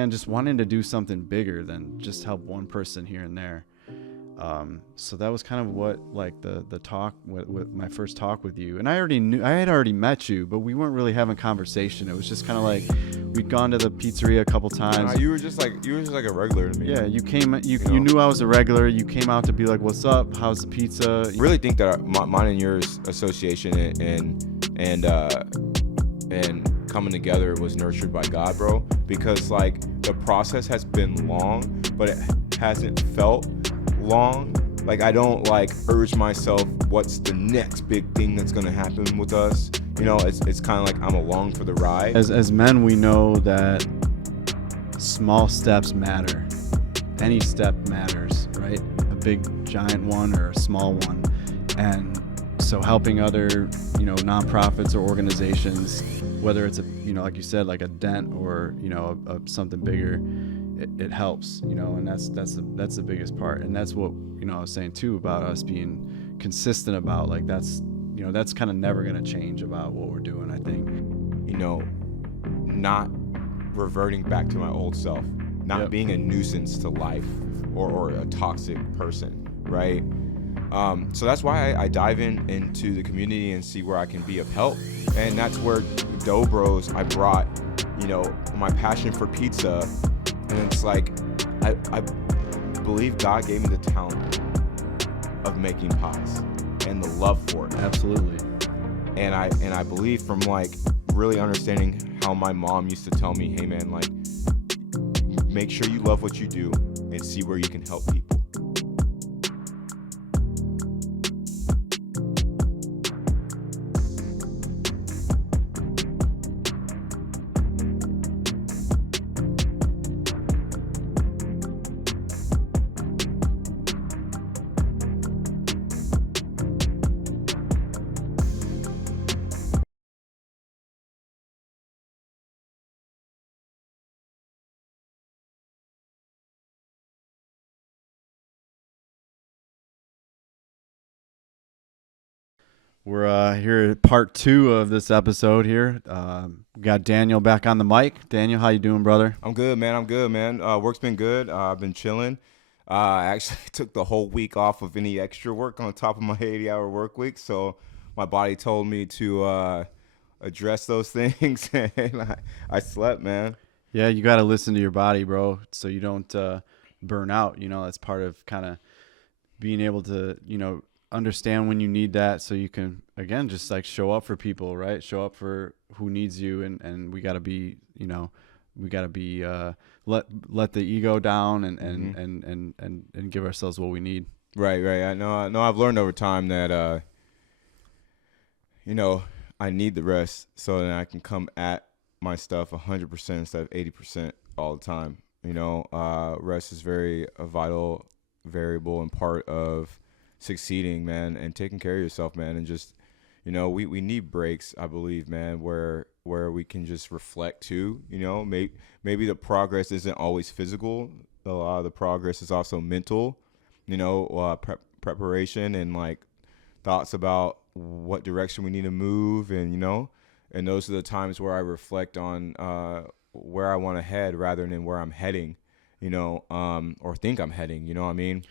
and just wanting to do something bigger than just help one person here and there. So that was kind of what, like, the talk with my first talk with you. And I had already met you, but we weren't really having conversation. It was just kind of like we'd gone to the pizzeria a couple times. You were just like a regular to me. Yeah, you know? knew I was a regular. You came out to be like, "What's up? How's the pizza?" I really think that mine and yours association and coming together was nurtured by God, bro. Because like the process has been long, but it hasn't felt long. Like I don't like urge myself what's the next big thing that's gonna happen with us. It's kind of like I'm along for the ride. As men, we know that small steps matter. Any step matters, right? A big giant one or a small one. And so helping other, nonprofits or organizations, whether it's like you said, like a dent or, something bigger, it helps, and that's the biggest part. And that's what, I was saying too about us being consistent about, like, that's kind of never going to change about what we're doing, I think. Not reverting back to my old self, not being a nuisance to life or a toxic person, right? So that's why I dive into the community and see where I can be of help. And that's where Dough Bros, I brought, my passion for pizza. And it's like, I believe God gave me the talent of making pies and the love for it. Absolutely. And I believe from like really understanding how my mom used to tell me, hey man, like, make sure you love what you do and see where you can help people. We're here at part 2 of this episode here. We got Daniel back on the mic. Daniel, how you doing, brother? I'm good, man. Work's been good. I've been chilling. I actually took the whole week off of any extra work on top of my 80-hour work week. So my body told me to address those things, and I slept, man. Yeah, you got to listen to your body, bro, so you don't burn out. That's part of kind of being able to, understand when you need that, so you can, again, just like show up for people, right? Show up for who needs you, and we got to be, let the ego down and give ourselves what we need. Right. I know. I've learned over time that I need the rest so that I can come at my stuff 100% instead of 80% all the time. Rest is a vital variable and part of succeeding, man, and taking care of yourself, man, and just, we need breaks, I believe, man, where we can just reflect too. Maybe the progress isn't always physical. A lot of the progress is also mental. Preparation and like thoughts about what direction we need to move, and those are the times where I reflect on where I want to head rather than where I'm heading, or think I'm heading. You know what I mean?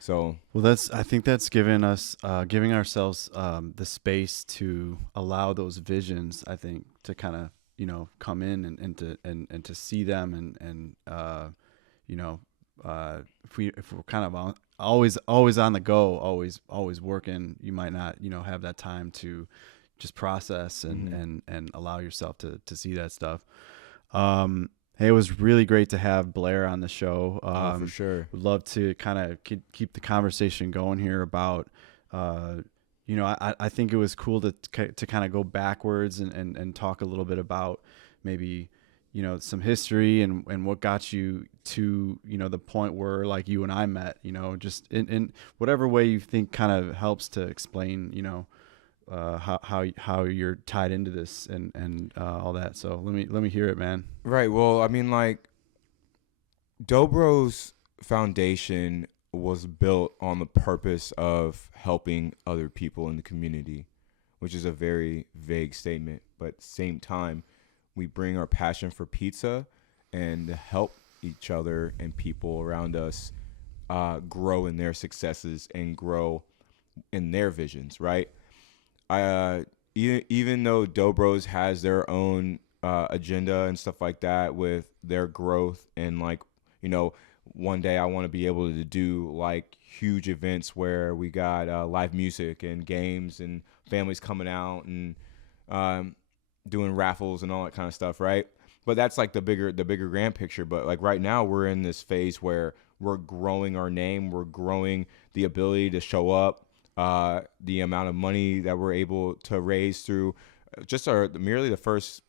So, well, I think that's giving ourselves the space to allow those visions, I think, to kind of, come in and to see them and if we're kind of always on the go, always working, you might not, have that time to just process and allow yourself to see that stuff. Hey, it was really great to have Blair on the show. for sure. Would love to kind of keep the conversation going here about, I think it was cool to kind of go backwards and talk a little bit about maybe, some history and what got you to, the point where like you and I met, just in whatever way you think kind of helps to explain, how you're tied into this and all that. So let me hear it, man. Right. Well, I mean, like, Dough Bros Foundation was built on the purpose of helping other people in the community, which is a very vague statement, but at the same time, we bring our passion for pizza and to help each other and people around us grow in their successes and grow in their visions, right? Even though Dobros has their own agenda and stuff like that with their growth and like, you know, one day I want to be able to do like huge events where we got live music and games and families coming out and doing raffles and all that kind of stuff, right? But that's like the bigger grand picture. But like right now we're in this phase where we're growing our name, we're growing the ability to show up, the amount of money that we're able to raise through just merely the first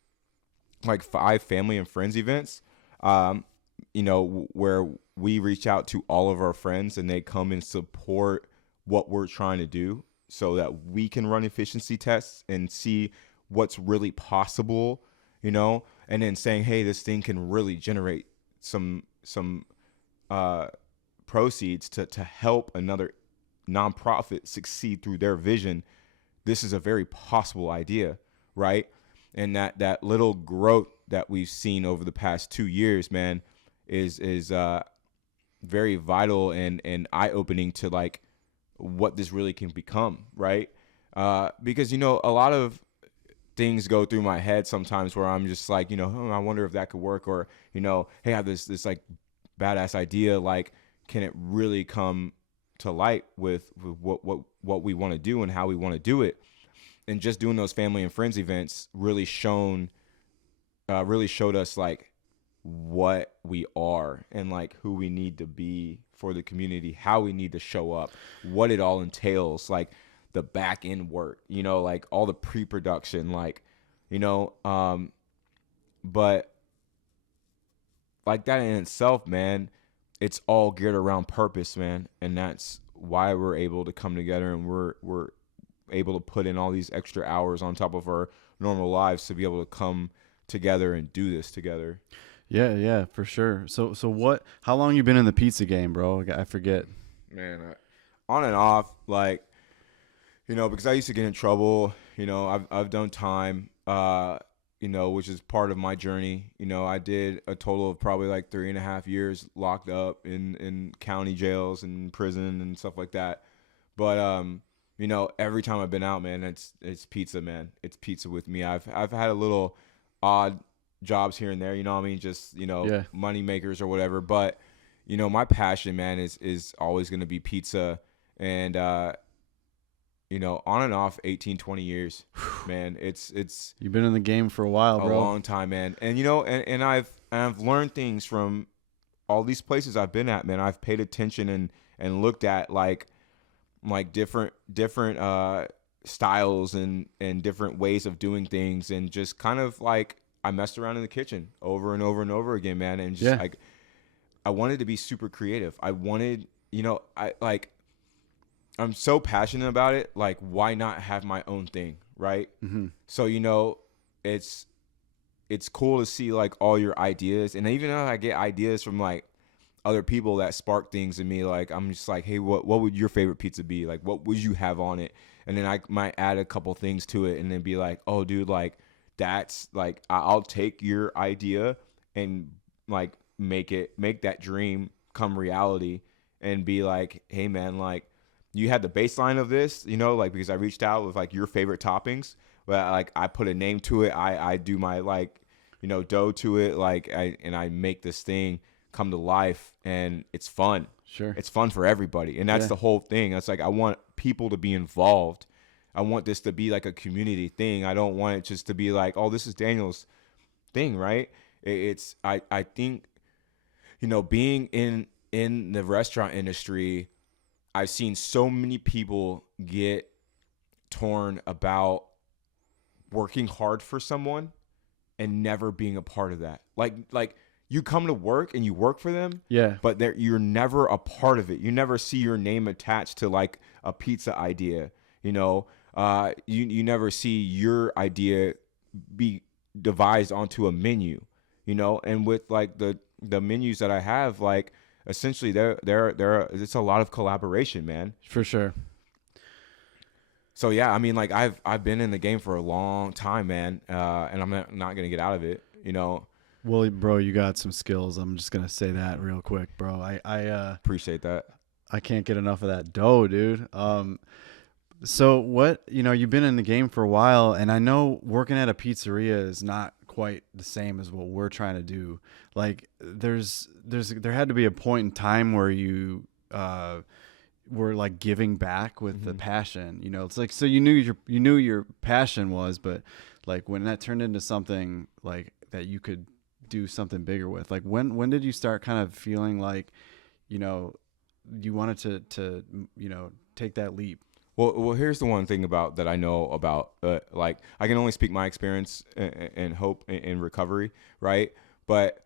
like 5 family and friends events, you know, where we reach out to all of our friends and they come and support what we're trying to do so that we can run efficiency tests and see what's really possible, you know, and then saying, hey, this thing can really generate some proceeds to help another nonprofit succeed through their vision. This is a very possible idea, right? And that little growth that we've seen over the past 2 years, man, is very vital and eye-opening to like what this really can become, right? Because, you know, a lot of things go through my head sometimes where I'm just like, you know, I wonder if that could work, or, you know, hey, I have this like badass idea, like, can it really come to light with what we want to do and how we want to do it? And just doing those family and friends events really showed us like what we are and like who we need to be for the community, how we need to show up, what it all entails, like the back end work, you know, like all the pre-production, like, you know, but like that in itself, man, it's all geared around purpose, man. And that's why we're able to come together and we're able to put in all these extra hours on top of our normal lives to be able to come together and do this together. Yeah, for sure. So how long you been in the pizza game, bro? I forget. Man, on and off, like, you know, because I used to get in trouble, you know, I've done time, you know, which is part of my journey. You know, I did a total of probably like 3.5 years locked up in county jails and prison and stuff like that. But, you know, every time I've been out, man, it's pizza, man. It's pizza with me. I've had a little odd jobs here and there, you know what I mean? Just, you know, money makers or whatever. But, you know, my passion, man, is always going to be pizza. And, you know, on and off 18, 20 years, man, it's you've been in the game for a while, bro. A long time, man. And, you know, and I've learned things from all these places I've been at, man. I've paid attention and looked at like different styles and different ways of doing things, and just kind of like I messed around in the kitchen over and over and over again, man. And just like, I wanted to be super creative. I wanted, you know, I'm so passionate about it. Like, why not have my own thing, right? Mm-hmm. So, you know, it's cool to see like all your ideas, and even though I get ideas from like other people that spark things in me, like I'm just like, hey, what would your favorite pizza be? Like, what would you have on it? And then I might add a couple things to it, and then be like, oh, dude, like that's like I'll take your idea and like make that dream come reality, and be like, hey, man, like, you had the baseline of this, you know, like, because I reached out with like your favorite toppings, but like I put a name to it. I do my like, you know, dough to it, like I make this thing come to life, and it's fun. Sure. It's fun for everybody. And that's the whole thing. It's like, I want people to be involved. I want this to be like a community thing. I don't want it just to be like, oh, this is Daniel's thing, right? I think, you know, being in the restaurant industry, I've seen so many people get torn about working hard for someone and never being a part of that. Like you come to work and you work for them, but you're never a part of it. You never see your name attached to like a pizza idea, you know. You never see your idea be devised onto a menu, you know. And with like the menus that I have, like, essentially there it's a lot of collaboration, man. For sure. So yeah, I mean, like I've been in the game for a long time, man, and I'm not gonna get out of it, you know. Well, bro, you got some skills. I'm just gonna say that real quick, bro. Appreciate that. I can't get enough of that dough, dude. So what, you've been in the game for a while, and I know working at a pizzeria is not quite the same as what we're trying to do. Like there had to be a point in time where you were like giving back with the passion. It's like, so you knew your passion was, but like when that turned into something like that you could do something bigger with. Like when did you start kind of feeling like, you know, you wanted to take that leap? Well, here's the one thing about that I know about. Like, I can only speak my experience and hope in recovery, right? But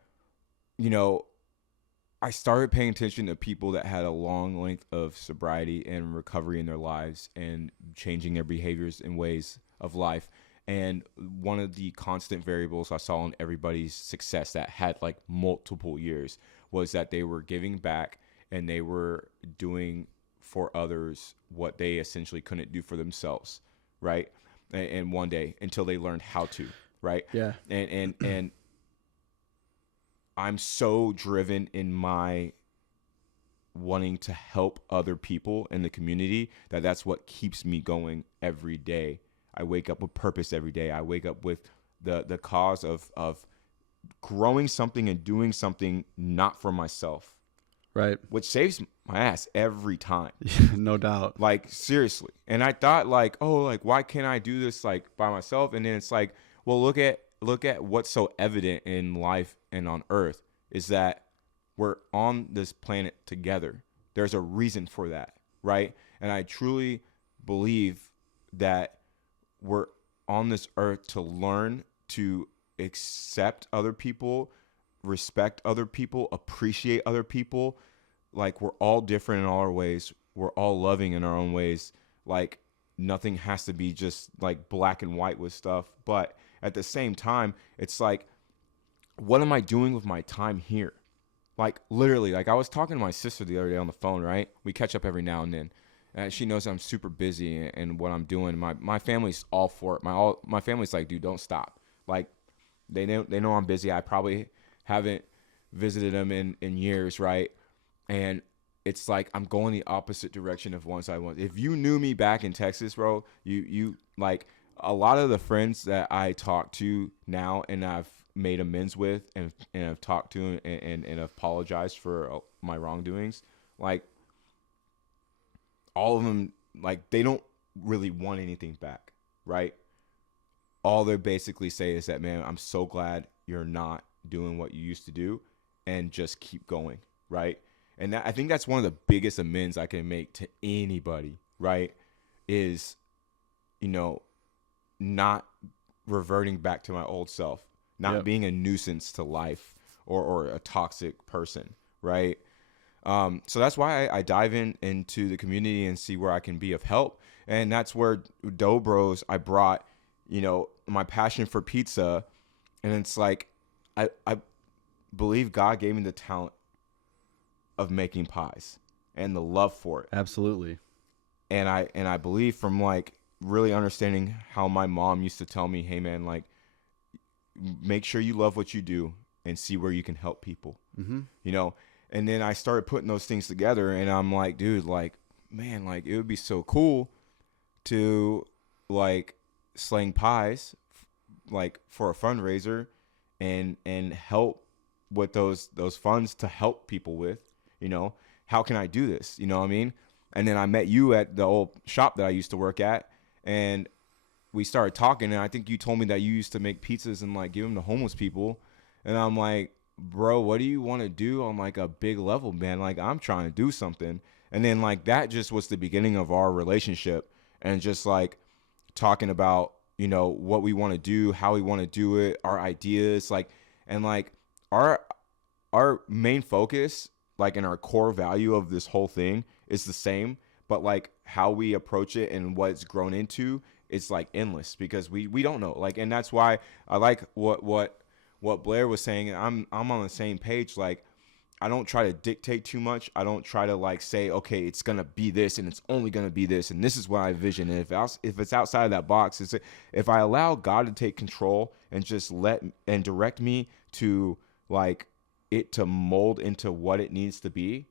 I started paying attention to people that had a long length of sobriety and recovery in their lives and changing their behaviors and ways of life. And one of the constant variables I saw in everybody's success that had like multiple years was that they were giving back and they were doing for others what they essentially couldn't do for themselves, right? And one day until they learned how to, right? Yeah. And I'm so driven in my wanting to help other people in the community that's what keeps me going every day. I wake up with purpose every day. I wake up with the cause of growing something and doing something not for myself. Right. Which saves my ass every time. No doubt. Like, seriously. And I thought like, oh, like, why can't I do this like by myself? And then it's like, well, look at what's so evident in life and on earth is that we're on this planet together. There's a reason for that, right? And I truly believe that we're on this earth to learn to accept other people, respect other people, appreciate other people. Like, we're all different in all our ways. We're all loving in our own ways. Like, nothing has to be just like black and white with stuff. But at the same time, it's like, what am I doing with my time here? Like, literally, like I was talking to my sister the other day on the phone, right? We catch up every now and then. And she knows I'm super busy and what I'm doing. My family's all for it. My family's like, dude, don't stop. Like, they know I'm busy. I probably haven't visited them in years, right? And it's like I'm going the opposite direction of once I was. If you knew me back in Texas, bro, you like a lot of the friends that I talk to now and I've made amends with and I've talked to and apologized for my wrongdoings, like all of them, like they don't really want anything back, right? All they basically say is that, man, I'm so glad you're not doing what you used to do and just keep going, right? And I think that's one of the biggest amends I can make to anybody, right? Is, not reverting back to my old self, not being a nuisance to life or a toxic person, right? So that's why I dive into the community and see where I can be of help. And that's where Dough Bros, I brought, my passion for pizza. And it's like, I believe God gave me the talent of making pies and the love for it. Absolutely. And I believe from like really understanding how my mom used to tell me, hey man, like make sure you love what you do and see where you can help people, and then I started putting those things together and I'm like, dude, like, man, like it would be so cool to like slang pies like for a fundraiser and help with those funds to help people with, how can I do this? You know what I mean? And then I met you at the old shop that I used to work at and we started talking and I think you told me that you used to make pizzas and like give them to homeless people. And I'm like, bro, what do you want to do on like a big level, man? Like I'm trying to do something. And then like that just was the beginning of our relationship and just like talking about, what we want to do, how we want to do it, our ideas, like, and like our main focus, like in our core value of this whole thing is the same, but like how we approach it and what it's grown into, it's like endless because we don't know. Like, and that's why I like what Blair was saying. I'm on the same page. Like, try to dictate too much. I don't try to like say, okay, it's gonna be this and it's only gonna be this and this is what I vision. And if it's outside of that box, if I allow God to take control and just direct me to like it to mold into what it needs to be,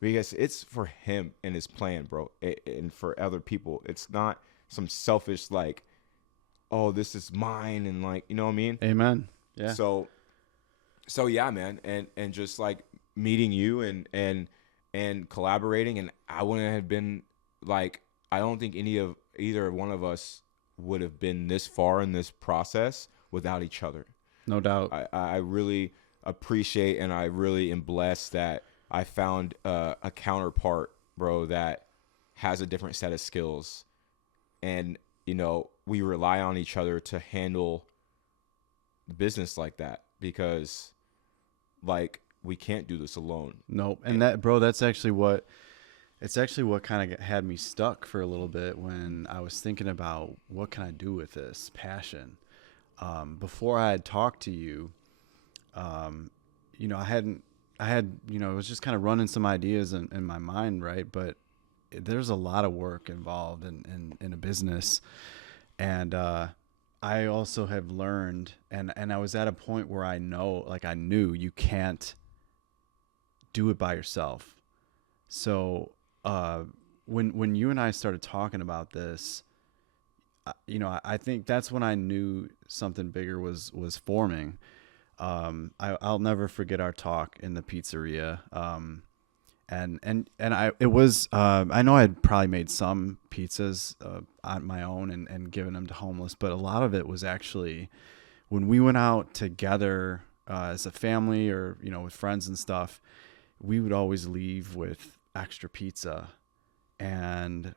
because it's for Him and His plan, bro, and for other people. It's not some selfish like, oh, this is mine, and like, you know what I mean? Amen. Yeah. So yeah, man, and just like meeting you and collaborating, and I wouldn't have been like, I don't think either one of us would have been this far in this process without each other. No doubt. I really appreciate, and I really am blessed that I found a counterpart, bro, that has a different set of skills, and you know, we rely on each other to handle business like that, because like we can't do this alone. Nope. And that, bro, that's actually what kind of had me stuck for a little bit when I was thinking about what can I do with this passion. Before I had talked to you, you know, I had, you know, it was just kind of running some ideas in my mind, right? But there's a lot of work involved in a business. And I also have learned, and I was at a point where I knew you can't do it by yourself. So when you and I started talking about this, you know, I think that's when I knew something bigger was forming. I'll never forget our talk in the pizzeria. I know I'd probably made some pizzas on my own and given them to homeless, but a lot of it was actually when we went out together as a family, or, you know, with friends and stuff, we would always leave with extra pizza. And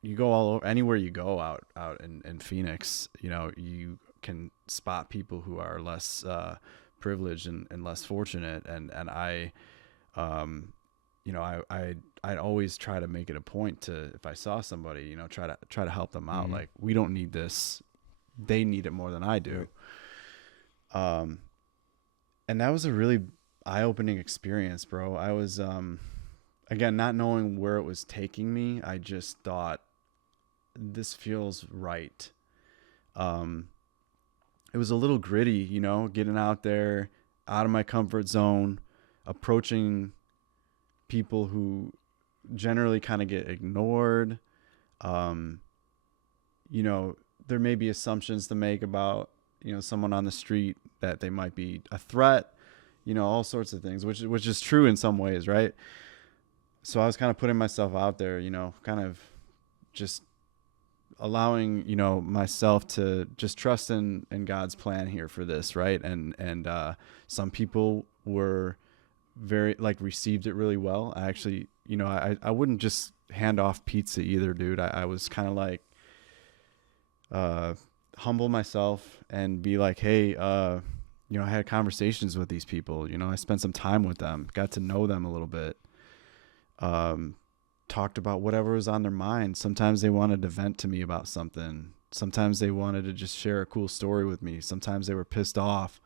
you go all over, anywhere you go out in Phoenix, you know, you can spot people who are less privileged and less fortunate. And I, you know, I'd always try to make it a point to, if I saw somebody, you know, try to help them out. Mm-hmm. Like, we don't need this. They need it more than I do. And that was a really eye-opening experience, bro. I was, again, not knowing where it was taking me, I just thought, this feels right. It was a little gritty, you know, getting out there, out of my comfort zone, approaching people who generally kind of get ignored. You know, there may be assumptions to make about, you know, someone on the street, that they might be a threat, you know, all sorts of things, which is true in some ways, right? So I was kind of putting myself out there, you know, kind of just allowing, you know, myself to just trust in God's plan here for this, right? And some people were very, like, received it really well. I actually, you know, I wouldn't just hand off pizza either, dude. I was kind of like humble myself and be like, hey, you know, I had conversations with these people, you know, I spent some time with them, got to know them a little bit, talked about whatever was on their mind. Sometimes they wanted to vent to me about something. Sometimes they wanted to just share a cool story with me. Sometimes they were pissed off.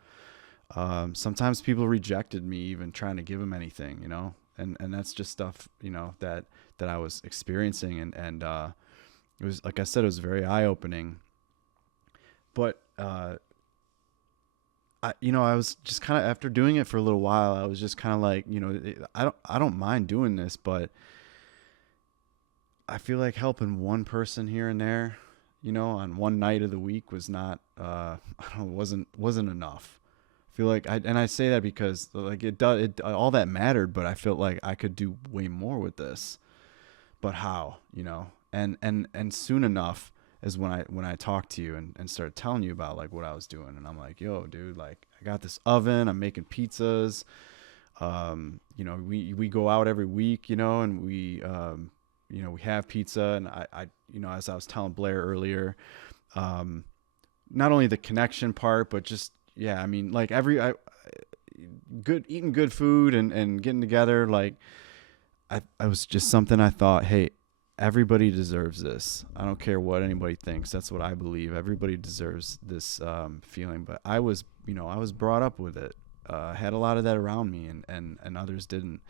Sometimes people rejected me even trying to give them anything, you know, and that's just stuff, you know, that I was experiencing. And it was, like I said, it was very eye-opening. But, you know, I was just kind of, after doing it for a little while, I was just kind of like, you know, I don't mind doing this, but I feel like helping one person here and there, you know, on one night of the week was not, wasn't enough. I feel like I say that because, like, it all that mattered, but I felt like I could do way more with this. But how, you know? And soon enough is when I talked to you and started telling you about, like, what I was doing, and I'm like, yo, dude, like, I got this oven, I'm making pizzas. You know, we go out every week, you know, and we you know, we have pizza. And I you know, as I was telling Blair earlier, not only the connection part, but just, yeah, I mean, like, eating good food and getting together. Like, I was just something I thought, hey, everybody deserves this. I don't care what anybody thinks. That's what I believe. Everybody deserves this feeling. But I was brought up with it. had a lot of that around me, and others didn't.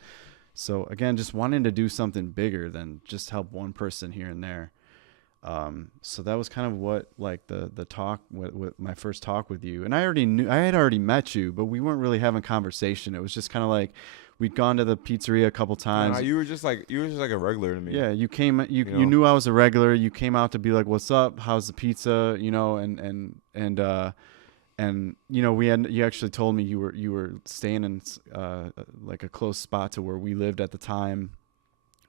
So again, just wanting to do something bigger than just help one person here and there. So that was kind of what, like, the talk with my first talk with you. And I had already met you, but we weren't really having conversation. It was just kind of like we'd gone to the pizzeria a couple times. You were just like a regular to me. Yeah, you came, you knew I was a regular. You came out to be like, "What's up? How's the pizza?" You know, and you actually told me you were staying in like a close spot to where we lived at the time.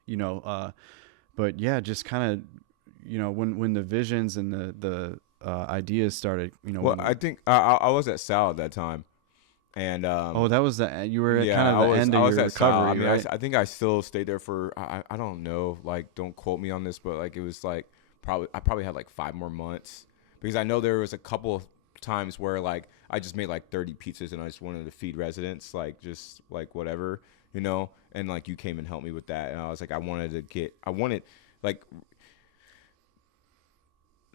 But yeah, just kind of, when the visions and the ideas started, Well, I think I was at Sal at that time, and that was you were at kind of the end I of was your at Sal. recovery, I mean, right? I think I still stayed there for I don't know, like, don't quote me on this, but like it was like I probably had like 5 more months, because I know there was a couple of times where like I just made like 30 pizzas and I just wanted to feed residents, like just like whatever, and like you came and helped me with that, and I was like I wanted like.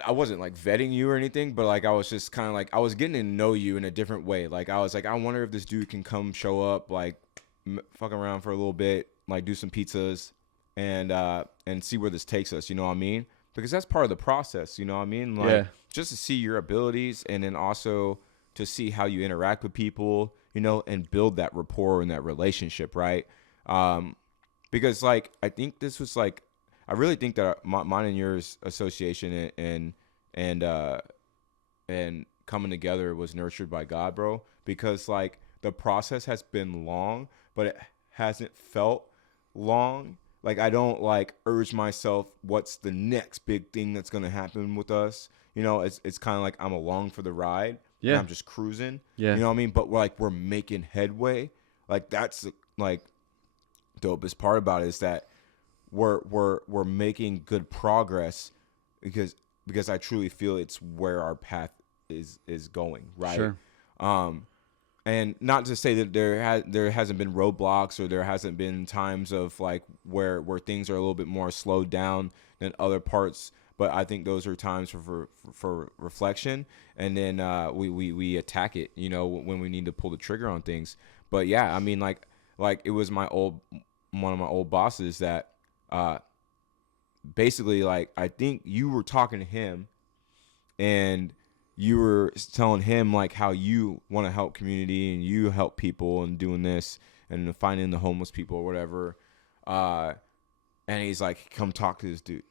I wasn't like vetting you or anything, but like I was just kind of like I was getting to know you in a different way. Like I was like, I wonder if this dude can come show up, like fuck around for a little bit, like do some pizzas, and see where this takes us. You know what I mean? Because that's part of the process. You know what I mean? Like just to see your abilities, and then also to see how you interact with people, and build that rapport and that relationship, right? Because like I think this was like. I really think that mine and yours association and coming together was nurtured by God, bro. Because like the process has been long, but it hasn't felt long. Like I don't like urge myself, what's the next big thing that's gonna happen with us? It's kind of like I'm along for the ride. Yeah, and I'm just cruising. Yeah, you know what I mean. But we're making headway. Like that's like dopest part about it is that. We're making good progress because I truly feel it's where our path is going, right? Sure. And not to say that there hasn't been roadblocks or there hasn't been times of like where things are a little bit more slowed down than other parts, but I think those are times for reflection, and then we attack it, when we need to pull the trigger on things. But yeah, I mean like it was one of my old bosses that. Basically, like, I think you were talking to him and you were telling him like how you want to help community and you help people and doing this and finding the homeless people or whatever. And he's like, come talk to this dude.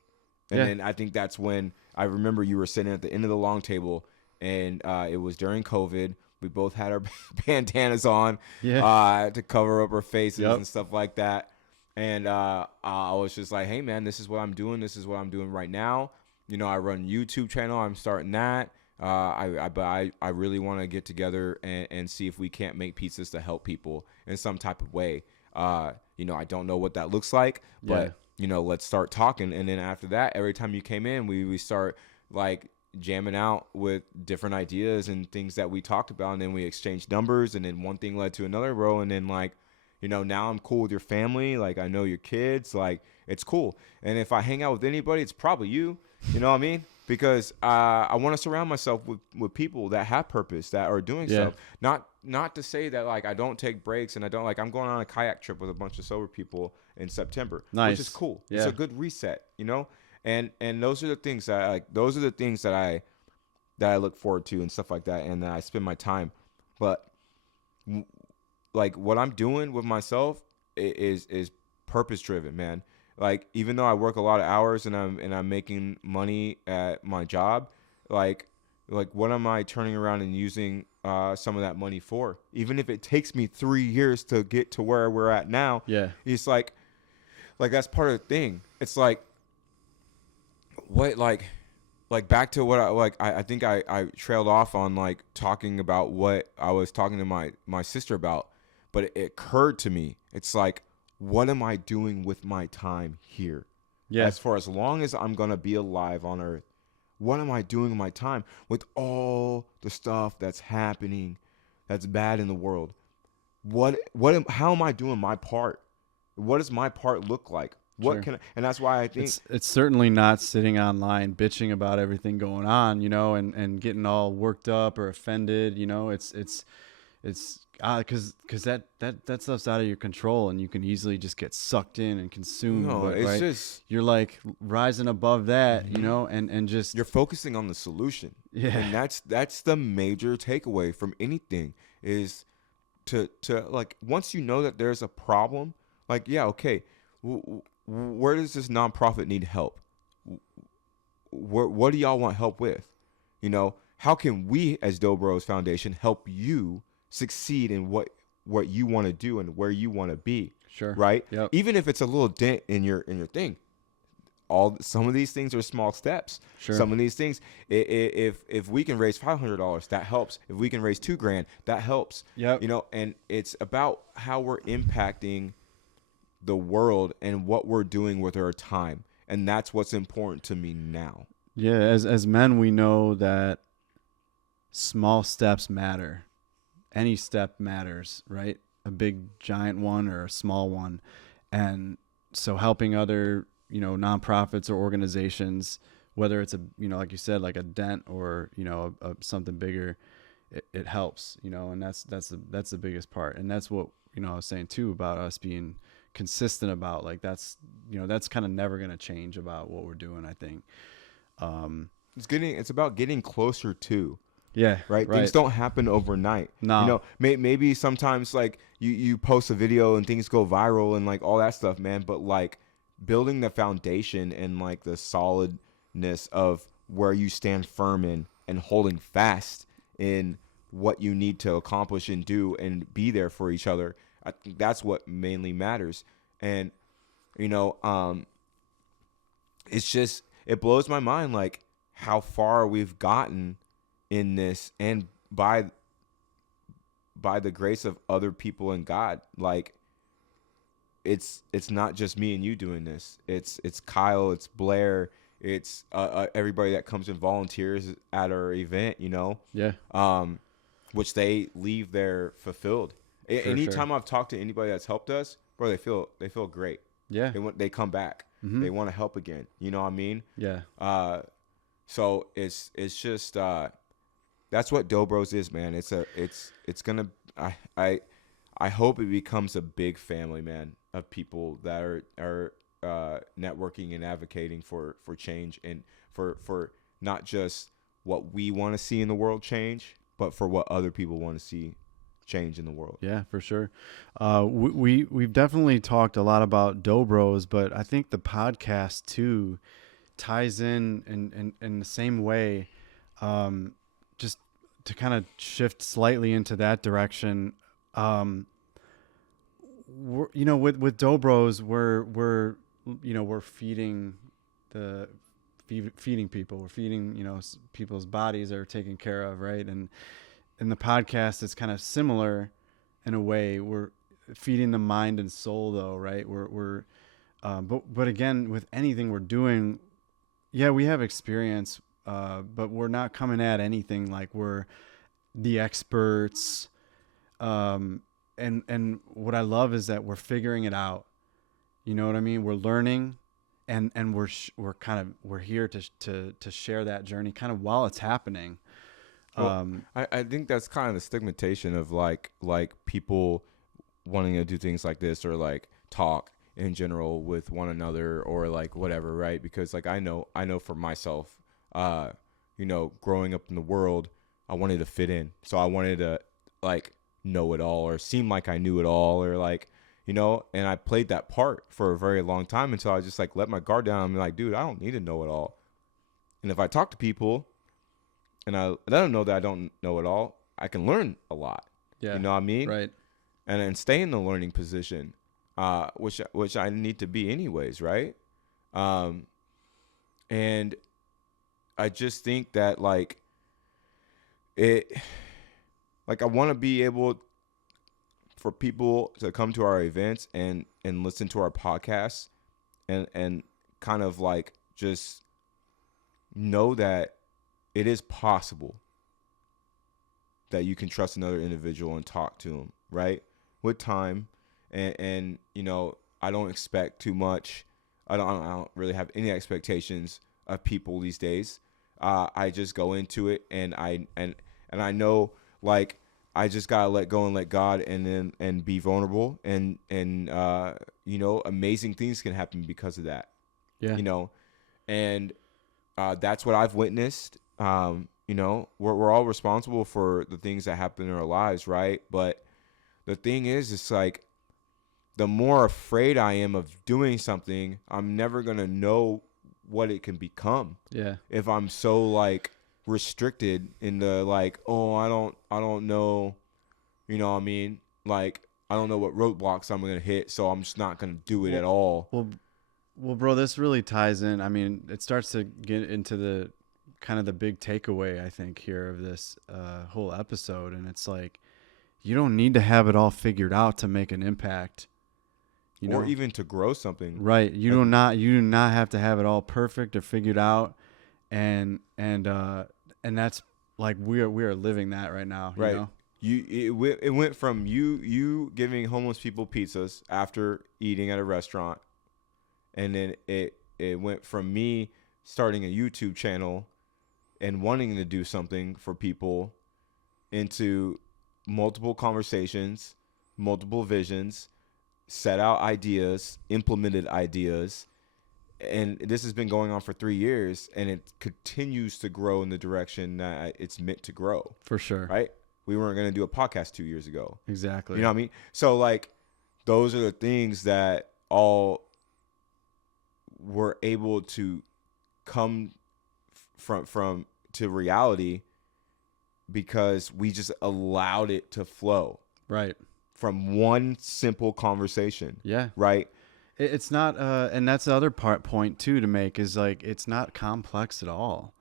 And then I think that's when I remember you were sitting at the end of the long table, and it was during COVID. We both had our bandanas on to cover up our faces and stuff like that. And I was just like, hey, man, this is what I'm doing. This is what I'm doing right now. I run a YouTube channel. I'm starting that. I really want to get together and see if we can't make pizzas to help people in some type of way. I don't know what that looks like, but, let's start talking. And then after that, every time you came in, we start like jamming out with different ideas and things that we talked about. And then we exchanged numbers, and then one thing led to another, bro. And then like, now I'm cool with your family. Like, I know your kids. Like, it's cool. And if I hang out with anybody, it's probably you. You know what I mean? Because I want to surround myself with people that have purpose, that are doing stuff. Not to say that, like, I don't take breaks and I don't, like, I'm going on a kayak trip with a bunch of sober people in September. Nice. Which is cool. Yeah. It's a good reset, And those are the things that I look forward to and stuff like that, and that I spend my time. But like what I'm doing with myself is purpose driven, man. Like even though I work a lot of hours and I'm making money at my job, like what am I turning around and using some of that money for? Even if it takes me 3 years to get to where we're at now, it's like that's part of the thing. It's like what like back to what I think I trailed off on, like talking about what I was talking to my sister about. But it occurred to me, it's like, what am I doing with my time here? Yeah. For as long as I'm going to be alive on earth, what am I doing with my time with all the stuff that's happening that's bad in the world? How am I doing my part? What does my part look like? And that's why I think it's certainly not sitting online bitching about everything going on, and getting all worked up or offended, It's because that stuff's out of your control, and you can easily just get sucked in and consumed. No, But, it's right, just you're like rising above that, you know, and just you're focusing on the solution. Yeah. And that's the major takeaway from anything is to like, once you know that there's a problem, like, yeah, okay, where does this nonprofit need help? What do y'all want help with? You know, how can we as Dobros Foundation help you succeed in what you want to do and where you want to be? Sure. Right? Yep. Even if it's a little dent in your thing. Some of these things are small steps. Sure. Some of these things, if we can raise $500, that helps. If we can raise $2,000, that helps. Yep. You know, and it's about how we're impacting the world and what we're doing with our time, and that's what's important to me now. Yeah, as men, we know that small steps matter. Any step matters, right? A big giant one or a small one, and so helping other, you know, nonprofits or organizations, whether it's a, you know, like you said, like a dent or, you know, something bigger, it helps, you know, and that's the biggest part. And that's what, you know, I was saying too about us being consistent about, like, that's, you know, that's kind of never going to change about what we're doing, I think. It's about getting closer to. Yeah. Right? Things don't happen overnight. No. You know, maybe sometimes like you post a video and things go viral and like all that stuff, man. But like building the foundation and like the solidness of where you stand firm in and holding fast in what you need to accomplish and do and be there for each other. I think that's what mainly matters. And, you know, it's just, it blows my mind like how far we've gotten in this, and by the grace of other people and God. Like it's not just me and you doing this. It's Kyle, it's Blair, it's everybody that comes and volunteers at our event, you know. Yeah. Which they leave there fulfilled. Anytime sure. I've talked to anybody that's helped us, bro, they feel great. Yeah. They come back. Mm-hmm. They want to help again. You know what I mean? Yeah. So it's just that's what Dobros is, man. It's gonna, I hope it becomes a big family, man, of people that are networking and advocating for change, and for not just what we want to see in the world change, but for what other people want to see change in the world. Yeah, for sure. We've definitely talked a lot about Dobros, but I think the podcast too ties in the same way. Just to kind of shift slightly into that direction, we're, you know, with Dobros, we're feeding people. We're feeding, you know, people's bodies are taken care of, right? And in the podcast, it's kind of similar in a way. We're feeding the mind and soul, though, right? But again, with anything we're doing, yeah, we have experience. But we're not coming at anything like we're the experts. And what I love is that we're figuring it out. You know what I mean? We're learning, and we're here to share that journey kind of while it's happening. Well, I think that's kind of the stigmatization of like people wanting to do things like this, or like talk in general with one another, or like whatever, right? Because like I know for myself, you know, growing up in the world, I wanted to fit in. So I wanted to like know it all, or seem like I knew it all, or like, you know, and I played that part for a very long time until I just like let my guard down and be like, dude, I don't need to know it all. And if I talk to people and I let them know that I don't know it all, I can learn a lot. Yeah. You know what I mean? Right. And then stay in the learning position, which I need to be anyways, right? And I just think that like I want to be able for people to come to our events and listen to our podcasts and kind of like just know that it is possible that you can trust another individual and talk to them, right? With time. And you know, I don't expect too much. I don't really have any expectations of people these days. I just go into it, and I know like I just gotta let go and let God, and be vulnerable, and you know, amazing things can happen because of that. Yeah. You know, and that's what I've witnessed. You know, we're all responsible for the things that happen in our lives, right? But the thing is, it's like the more afraid I am of doing something, I'm never gonna know what it can become. Yeah. If I'm so like restricted in the like, oh, I don't know, you know what I mean? Like, I don't know what roadblocks I'm gonna hit, so I'm just not gonna do it at all. Well, bro, this really ties in. I mean, it starts to get into the kind of the big takeaway, I think, here of this whole episode. And it's like, you don't need to have it all figured out to make an impact. You Or know? even to grow something. Right. You do not have to have it all perfect or figured out. And that's like, we are living that right now. Right. You know? It went from you giving homeless people pizzas after eating at a restaurant, and then it went from me starting a YouTube channel and wanting to do something for people, into multiple conversations, multiple visions, set out ideas, implemented ideas, and this has been going on for 3 years, and it continues to grow in the direction that it's meant to grow. For sure. Right? We weren't going to do a podcast 2 years ago. Exactly. You know what I mean? So like, those are the things that all were able to come from to reality, because we just allowed it to flow Right. from one simple conversation. Yeah. Right. It's not, and that's the other point too to make, is like, it's not complex at all.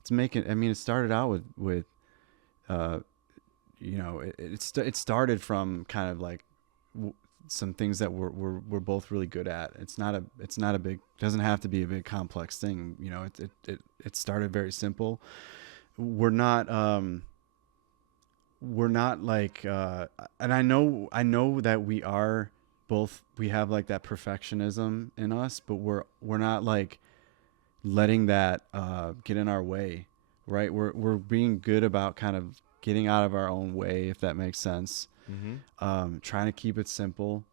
It's making. I mean, it started out with, you know, it started from kind of like some things that we're both really good at. It's not a big, doesn't have to be a big complex thing. You know, it started very simple. We're not like, and I know that we are both, we have like that perfectionism in us, but we're not like letting that get in our way, right? We're being good about kind of getting out of our own way, if that makes sense. Mm-hmm. Trying to keep it simple,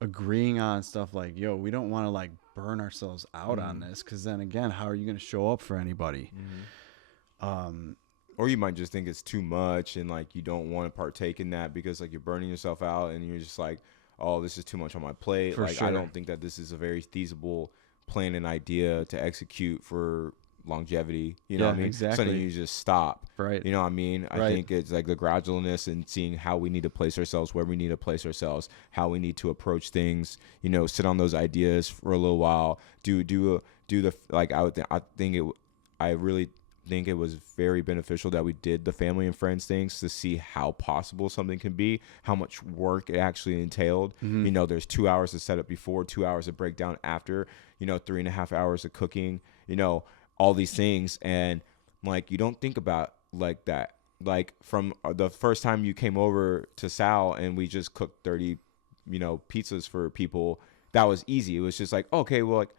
agreeing on stuff like, yo, we don't want to like burn ourselves out on this, because then again, how are you going to show up for anybody? Or you might just think it's too much, and like you don't want to partake in that because like you're burning yourself out, and you're just like, oh, this is too much on my plate. For like sure. I don't think that this is a very feasible plan and idea to execute for longevity. You know Yeah, what I mean? exactly. So then you just stop. Right. You know what I mean? I Right. think it's like the gradualness and seeing how we need to place ourselves, where we need to place ourselves, how we need to approach things. You know, sit on those ideas for a little while. Do the like I really think it was very beneficial that we did the family and friends things to see how possible something can be, how much work it actually entailed. You know, there's 2 hours to set up before, 2 hours of breakdown after, you know, 3.5 hours of cooking, you know, all these things. And like, you don't think about like that. Like from the first time you came over to Sal and we just cooked 30, you know, pizzas for people, that was easy. It was just like, okay, well, like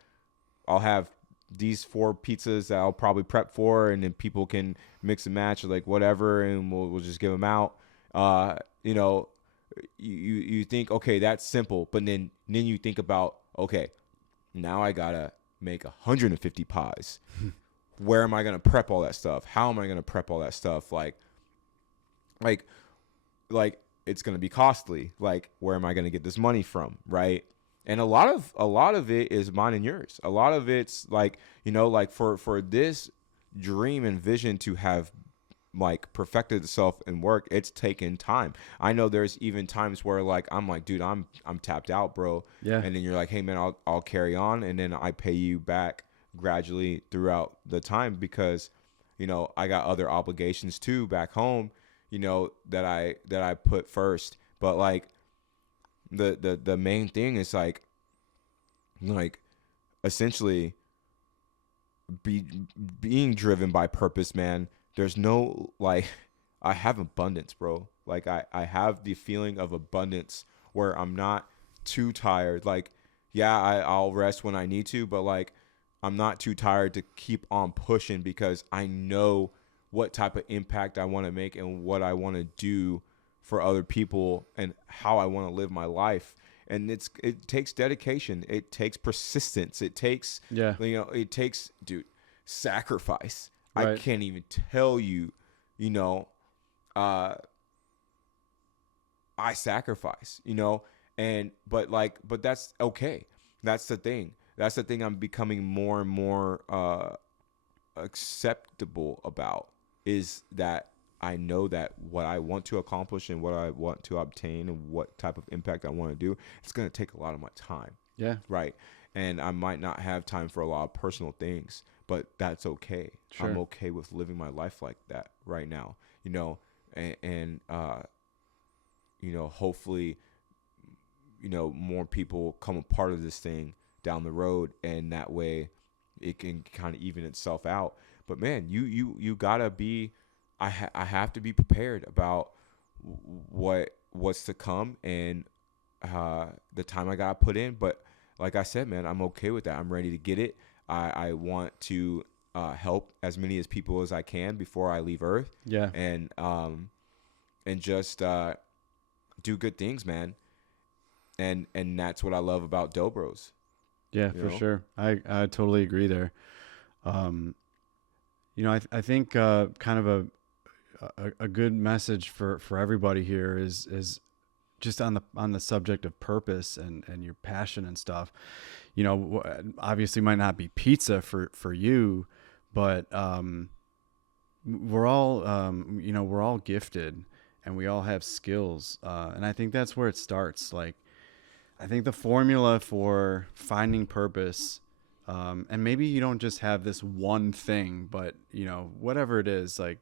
I'll have these 4 pizzas that I'll probably prep for, and then people can mix and match or like whatever, and we'll just give them out. You know, you think, okay, that's simple, but then you think about, okay, now I gotta make 150 pies. Where am I gonna prep all that stuff? How am I gonna prep all that stuff? Like it's gonna be costly. Like, where am I gonna get this money from? Right. And a lot of it is mine and yours. A lot of it's like, you know, like for this dream and vision to have like perfected itself in work, it's taken time. I know there's even times where like I'm like, dude, I'm tapped out, bro. Yeah. And then you're like, hey man, I'll carry on, and then I pay you back gradually throughout the time, because, you know, I got other obligations too back home, you know, that I put first. But like the main thing is like essentially being driven by purpose, man. There's no like, I have abundance, bro. Like I have the feeling of abundance where I'm not too tired. Like, yeah, I'll rest when I need to, but like I'm not too tired to keep on pushing, because I know what type of impact I want to make and what I want to do for other people and how I want to live my life. And it takes dedication. It takes persistence. It takes, it takes, dude, sacrifice. Right. I can't even tell you, I sacrifice, but that's okay. That's the thing. That's the thing I'm becoming more and more acceptable about, is that I know that what I want to accomplish and what I want to obtain and what type of impact I want to do, it's going to take a lot of my time. Yeah. Right. And I might not have time for a lot of personal things, but that's okay. Sure. I'm okay with living my life like that right now, and hopefully, more people come a part of this thing down the road, and that way it can kind of even itself out. But man, you gotta be, I have to be prepared about what's to come and the time I gotta put in. But like I said, man, I'm okay with that. I'm ready to get it. I want to help as many as people as I can before I leave Earth. Yeah. And just do good things, man. And that's what I love about Dobros. Yeah, for sure. I totally agree there. I think kind of a good message for everybody here is just on the subject of purpose and your passion and stuff. Obviously might not be pizza for you, but we're all gifted and we all have skills. And I think that's where it starts. Like, I think the formula for finding purpose, and maybe you don't just have this one thing, but whatever it is, like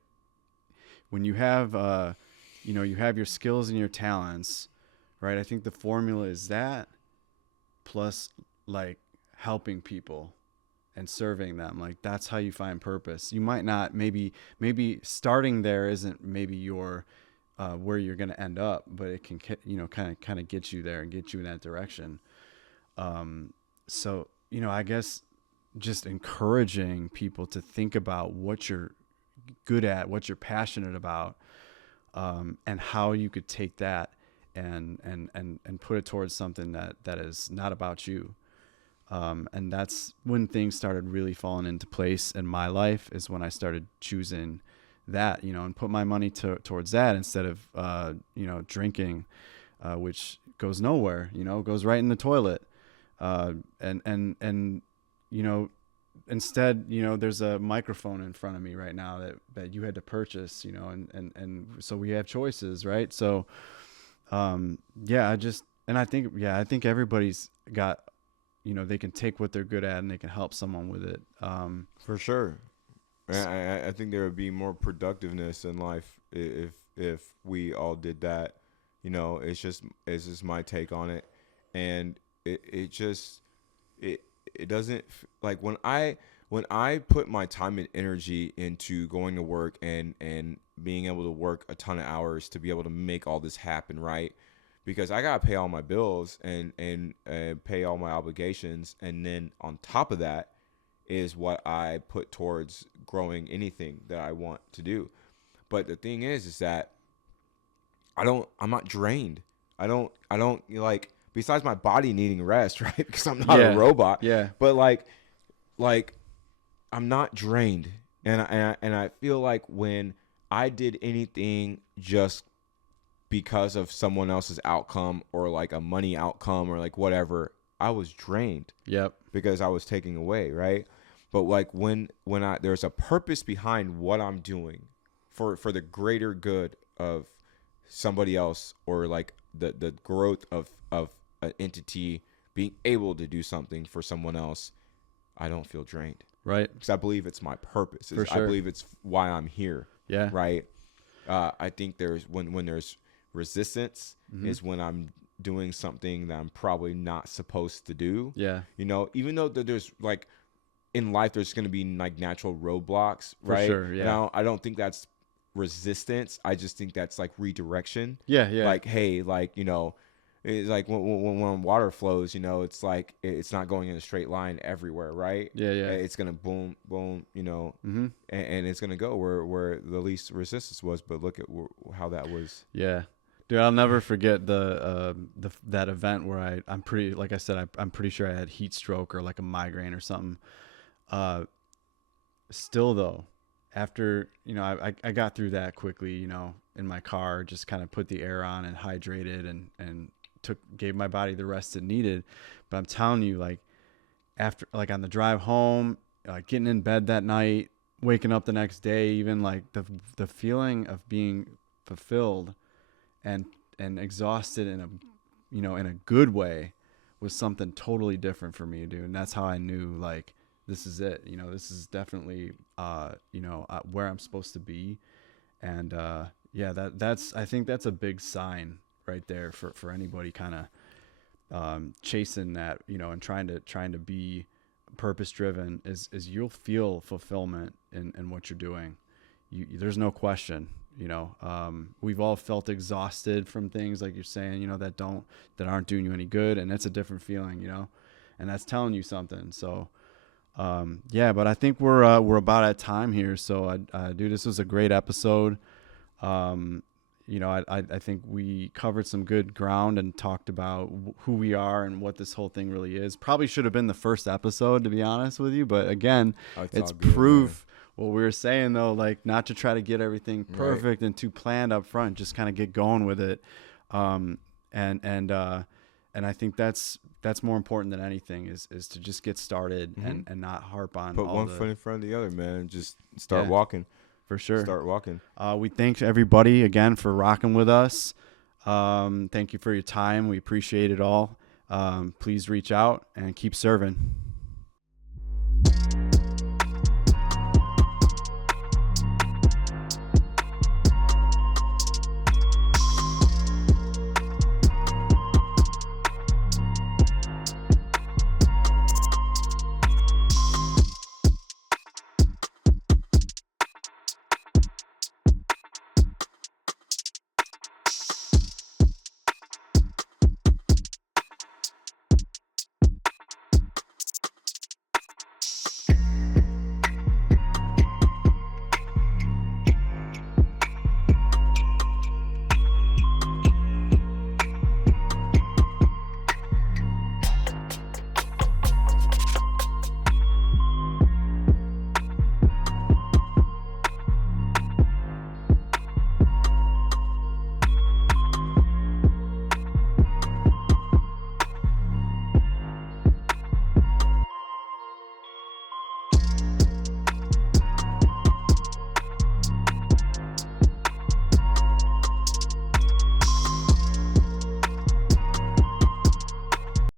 when you have, you have your skills and your talents, right? I think the formula is that plus like helping people and serving them. Like, that's how you find purpose. You might not, maybe starting there isn't maybe your, where you're going to end up, but it can, kind of get you there and get you in that direction. So, I guess just encouraging people to think about what you're good at, what you're passionate about, and how you could take that and put it towards something that is not about you. And that's when things started really falling into place in my life, is when I started choosing that, and put my money towards that instead of, drinking, which goes nowhere, goes right in the toilet. Instead, there's a microphone in front of me right now that you had to purchase, and so we have choices, right? So, I think everybody's got, they can take what they're good at and they can help someone with it. For sure. I think there would be more productiveness in life if we all did that. It's just my take on it, and it doesn't, like, when I put my time and energy into going to work and being able to work a ton of hours to be able to make all this happen, right? Because I gotta pay all my bills and pay all my obligations, and then on top of that is what I put towards growing anything that I want to do. But the thing is that I'm not drained. I don't like, besides my body needing rest, right? Because I'm not a robot. Yeah. But like I'm not drained. And I feel like when I did anything just because of someone else's outcome, or like a money outcome, or like whatever, I was drained. Yep. Because I was taking away, right? But like when there's a purpose behind what I'm doing for the greater good of somebody else, or like the growth of an entity being able to do something for someone else, I don't feel drained. Right. Because I believe it's my purpose. For sure. I believe it's why I'm here. Yeah. Right. I think there's when there's resistance, mm-hmm. is when I'm doing something that I'm probably not supposed to do. Yeah. Even though there's like, in life, there's going to be like natural roadblocks, right? For sure, yeah. Now, I don't think that's resistance. I just think that's like redirection. Yeah. Like, hey, like, it's like when water flows, it's like it's not going in a straight line everywhere, right? Yeah. It's going to boom, mm-hmm. and it's going to go where the least resistance was. But look at how that was. Yeah. Dude, I'll never forget that event where I'm pretty, like I said, I'm pretty sure I had heat stroke or like a migraine or something. Uh, Still though, after, I got through that quickly, in my car, just kind of put the air on and hydrated and gave my body the rest it needed. But I'm telling you, like after, like on the drive home, like getting in bed that night, waking up the next day, even like the feeling of being fulfilled and exhausted in a good way was something totally different for me, dude. And that's how I knew, like, this is it. This is definitely where I'm supposed to be. And yeah, that's I think that's a big sign right there for anybody kind of chasing that, and trying to be purpose driven, is you'll feel fulfillment in what you're doing. There's no question. We've all felt exhausted from things, like you're saying, that aren't doing you any good, and that's a different feeling, and that's telling you something. So yeah, but I think we're about at time here. So dude, this was a great episode. I think we covered some good ground and talked about who we are and what this whole thing really is. Probably should have been the first episode, to be honest with you, but again, it's good, proof. Man. What we were saying though, like not to try to get everything perfect and too planned up front, just kind of get going with it. And I think that's more important than anything is to just get started and not harp on. Put one foot in front of the other, man. Just start walking. For sure. Start walking. We thank everybody again for rocking with us. Thank you for your time. We appreciate it all. Please reach out and keep serving.